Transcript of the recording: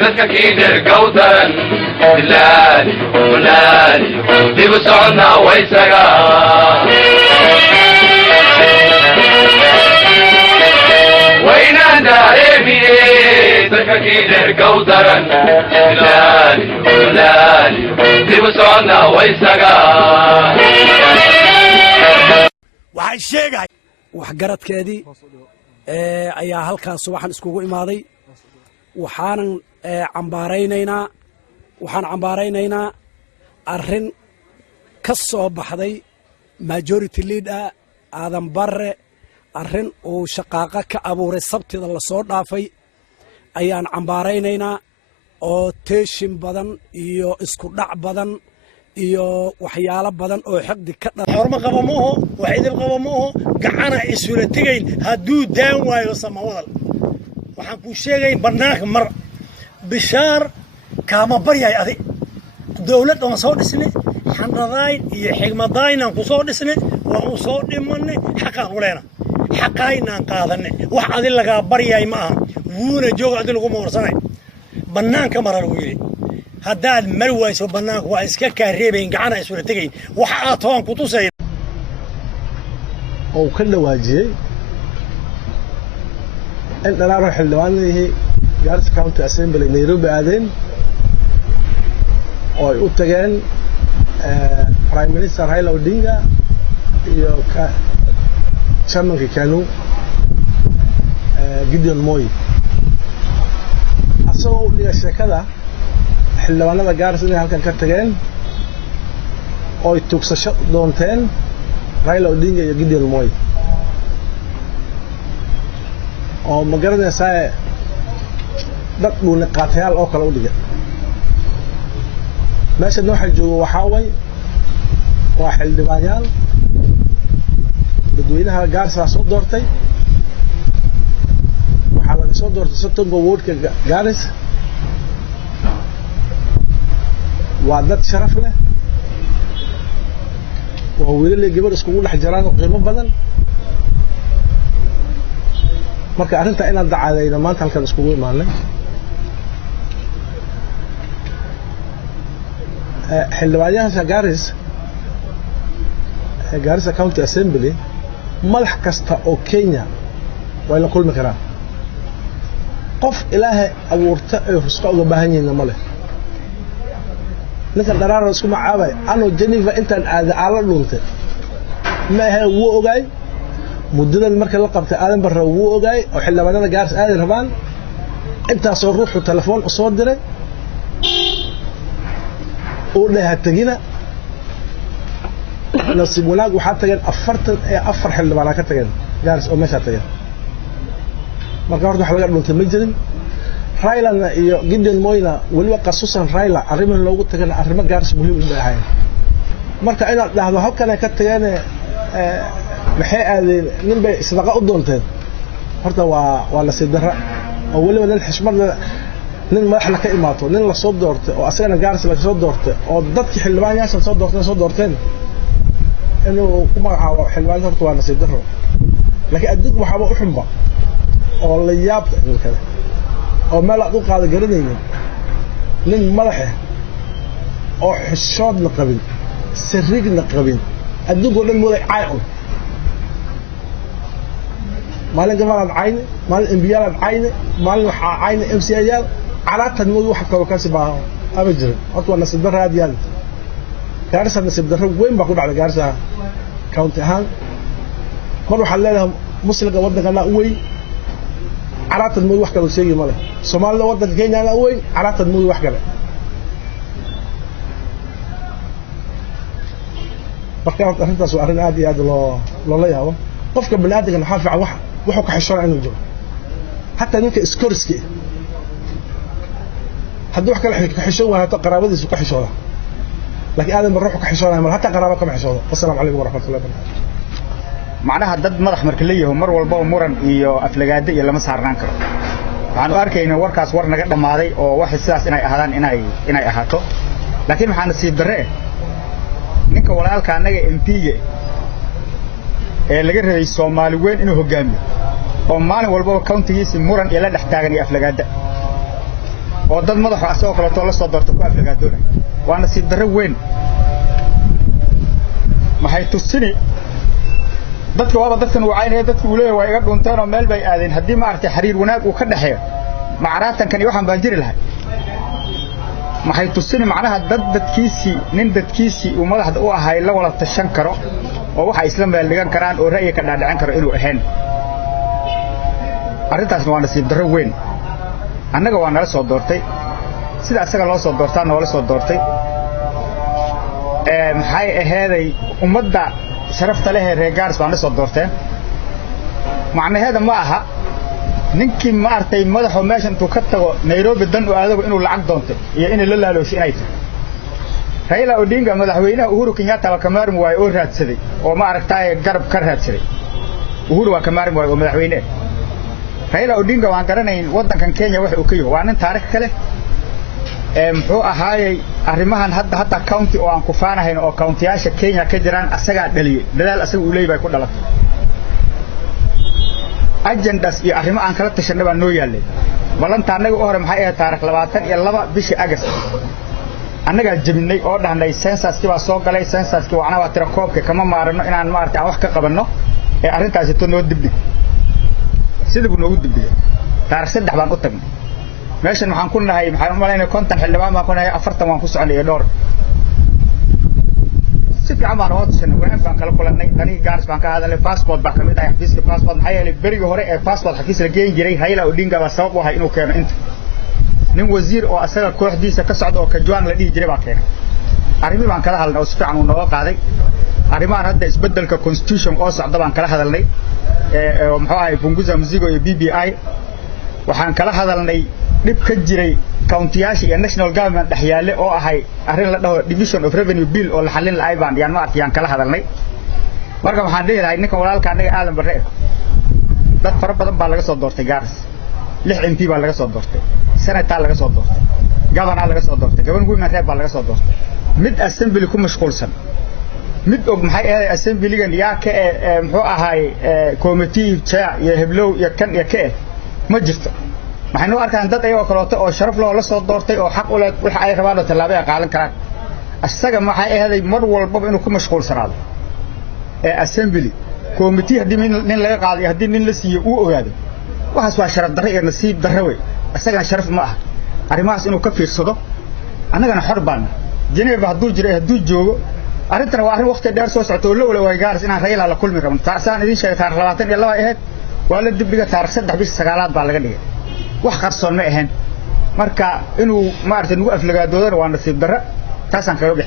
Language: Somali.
dadka kiidher gawdaran bilaali dibu soconnaa waysaga waynaan dareemiye dadka kiidher gawdaran bilaali dibu soconnaa waysaga waxaan sheegay waxgaradkeedii ayaa halkaas subaxan iskugu imaaday waxaan cambaaraynaynaa arrin ka soo baxday majority leader aadan barre arrin uu shaqaaqa ka abuuray sabtida la soo dhaafay ayaan cambaaraynaynaa oo teeshin badan iyo isku dhac badan iyo waxyaalo badan oo xaqdi ka dhan xorma qaba ma oho wax idil qaba ma oho gacana isula tegayn hadduu daan waayo samawadal waxaan kuu sheegay bannaanka mar bishaar kaama baryahay adig dowlad waan soo dhisnay xanadayn iyo xigmadaynaan ku soo dhisnay waan u soo dhimanay xaqaan u leena xaqaynaan qaadanay wax adi lagaa baryahay ma aha wuuna jooga adi lagu moorsanay bannaanka mara lagu yidhi haddaad mar wayso bannaanku waa iska kaa reebayn gacana isula tegayn wax aad toon ku tusayn oo ka dhawaajiyey in dhalaaro xildhibaanadii Garissa County Assembly Nairobi aadeen oo ay u tageen Prime Minister Raila Odinga iyo chairmanka KANU Gideon Moi asoo dhiga sheekada xildhibaanada Garissa inay halkan ka tageen oo ay tugsasho doonteen Raila Odinga iyo Gideon Moi oo magaranaysaa dad buuna qaatayaal oo kale u dhigay meesha waxa joogo waxa way waa xildhibaanyaal dadweynaha Garissa soo doortay waxa laga soo doortay Sotongo wardka Garissa waa dad sharaf leh oo wiilal gabar isku dhex jiraan qiimo badan marka arrinta inaad dacadeeyna maanta halkan isku imaanay xildhibaanyaasha Garissa County Assembly madax kasta oo Kenya way la kulmi karaan qof ilaahay abuurta ay rusqa uga baahan yihiin ma leh ninka daraaro isku macaabay anoo Geneva intaan aala dhuntay ma aha wuu ogaay muddadan marka la qabtay aadan barra wuu ogaay oo xildhibaanada Garissa aad rabaan intaas oo ruuxu telefoon u soo diray oo dhahatagina nasiib wanaag waxa tageen 44 xildhibaan ka tageen Garissa oo meesha tageen marka horta waxa laga dhuntay ma jirin Raila iyo Gideon Moina waliba qasusan Raila arrimaha loogu tagana arrimo Garissa muhiim u yahay marka inaad dhahdo halkan ay ka tageen maxay aadeen nin bay sadaqa u doonteen horta waa la sidara oo waliba nin xishmad nin madaxna ka imaato nin la soo doortay oo asagana Garissa la soo doortay oo dadkii xildhibaanyaasha soo doorteen inuu ku magacaabo xildhibaan horta waa nasiib daro laakiin adduunka waxba u xunba oo la yaab kale oo meel aad u qaado garanaynin nin madax oo xishood la qabin sirrigna qabin adduunka dhan mooday caayon maalin gamaan cayne maalin MBL cayne maalin waxa cayne MCAyaal calaatan moodu waxa kale ka sibaa abajir horta waa nasiib daro aad Garissa nasiib daro weyn baa ku dhacday Garissa county ahaan mar waxa leedahay musliga waddanka weyn calaatan moodu wax kale sheegay male Soomaalida waddanka Kenya weyn calaatan moodu wax kale marka arrintaas waa arrin aad iyo aad loo yaabo qofka bani'aadamka waxa fiican wuxuu ka xishoon inuu jiro hatta ninka iskoriski hadduu wax kale ka xishoon waa hatta qaraabadiisu ka xishooda laakiin aadan ruuxu ka xishoonay mar hatta qaraabo kama xishoodo assalaamu calaykum waraxmatullaahi wabarakaatuh macnaha dad madax marka la yahay mar walba muran iyo aflagaade iyo lama saarnaan karo waxaan u arkaynaa warkaas war naga dhamaaday oo wax sidaas inay ahaadaan inay ahaato laakiin waxaan nasiib darre ninka walaalka anaga MP-ga ee laga rabay Soomaali weyn inuu hogaamiyo oo maalin walba countigiisa muran iyo la dhex taagan iyo aflagaada oo dad madax asoo kale to la soo doortay ku aflagaadoona waa nasiib darro weyn maxay tusini dadka waaba dadkan uu caynay dadku leeyahay waa iga dhunteen oo meel bay aadeen hadii ma artay xiriir wanaag uu ka dhaxeeyo macaraatan waxaan baan jiri lahay maxay tusini macnaha dadkiisi uu madaxda u ahay la wada tashan karo oo waxa isla meel dhigan karaan oo ra'yi ka dhaadhicin karo inuu ahayn arrintaasna waa nasiib darro weyn annaga waa nala soo doortay sida asaga loo soo doortaa noola soo doortay maxay aheeday ummadda sharafta leh ee Gaaris baan soo doorteen macnaheedu ma aha ninkii ma artay madaxo meeshan tuu ka tago Nairobi dan oo aadagu inuu lacag doonto iyo in la laalooshi inay tahay Raila Odinga madaxweynaha Uhuru Kenyatta waa ka maarmi waay oo raadsaday oo ma aragtay garab ka raadsaday Uhuru waa ka maarmi waay oo madaxweyne Raila Odinga waan garanayn wadankan Kenya waxa uu ka yahay waa nin taariikh kale muxuu ahaayay arrimahan hadda county oo aan ku faanahayn oo county-yaasha Kenya ka jiraan asaga dhaliyay dadaal asaga uu leeyahay ku dhalatay agendas iyo arrimo aan kala tashanay baa noo yaalay balanta anaga oo hore maxay ahayd taariikh 22 bishii August annaga jabinay oo dhahnay census-kii baa soo galay census-kii waxna waa tira koobka kama maarano inaan ma aragtay wax ka qabanno ee arrintaasi to noo dibdhig sidii buu noogu dibdhigay taariikh 3 baan u tagnay meeshan waxaan ku nahay maxaan u malaynaa konton xildhibaan baan ku nahay 40 waan ku soconay dhowr si fiican baan u hadashay waxaan kala kulanay aniga Gaaris baan ka hadalay passport baa kamid ah xafiiska passport maxay yeelay bariga hore ee passport xafiis la geeyay jiray Raila Odinga baa sabab u ahay inuu keeno inta nin wasiir oo asaga kooxdiisa ka socdo oo ka jawaan la dhigi jiray baa keenay arrimo baan kala hadalnay oo si fiican u noo qaaday arrimahan hadda isbedelka constitution oo socda baan kala hadalnay muxuu ahay Punguza Mzigo iyo BBI waxaan kala hadalnay dib ka jiray county-yaasha iyo national government dhaxyaale oo ahay arrin la dhaho division of revenue bill oo la xalin laay baan yaan ma artiyaan kala hadalnay marka waxaan leeyahay ninka walaalka anaga aadan barre dad fara badan baa laga soo doortay Gaaris 6 MP baa laga soo doortay senator laga soo doortay governor laga soo doortay women rep baa laga soo doortay mid assembly ku mashquulsan mid og maxay ahayd assembly-gan yaa ka muxuu ahay committee chair iyo heblow iyo kan iyo ka ma jirto waxaan u arkaan dad ayagoo kale oo sharaf loo la soo doortay oo xaq u leh waxa ay rabaan tallaabo ay qaadan karaan asaga maxay ahayd mar walba inuu ku mashquulsanaado assembly committee hadii nin laga qaado hadii nin la siiyo uu ogaado waxaas waa sharaf darro iyo nasiib darro way asaga sharaf ma aha arrimahaas inuu ka fiirsado annagana xor baan Geneva haduu jiray haduu joogo arrintan waa arrin waqti dheer soo socdo oo la way Gaaris inaan Raila la kulmi rabno taasaan idin sheegay taariikh 22 ahayd waa la dib dhiga taariikh 3 bishii 9aad baa laga dhigay wax qarsoon ma ahayn marka inuu ma aragtay nagu aflagaadoodana waa nasiib darro taasaan kaga bixi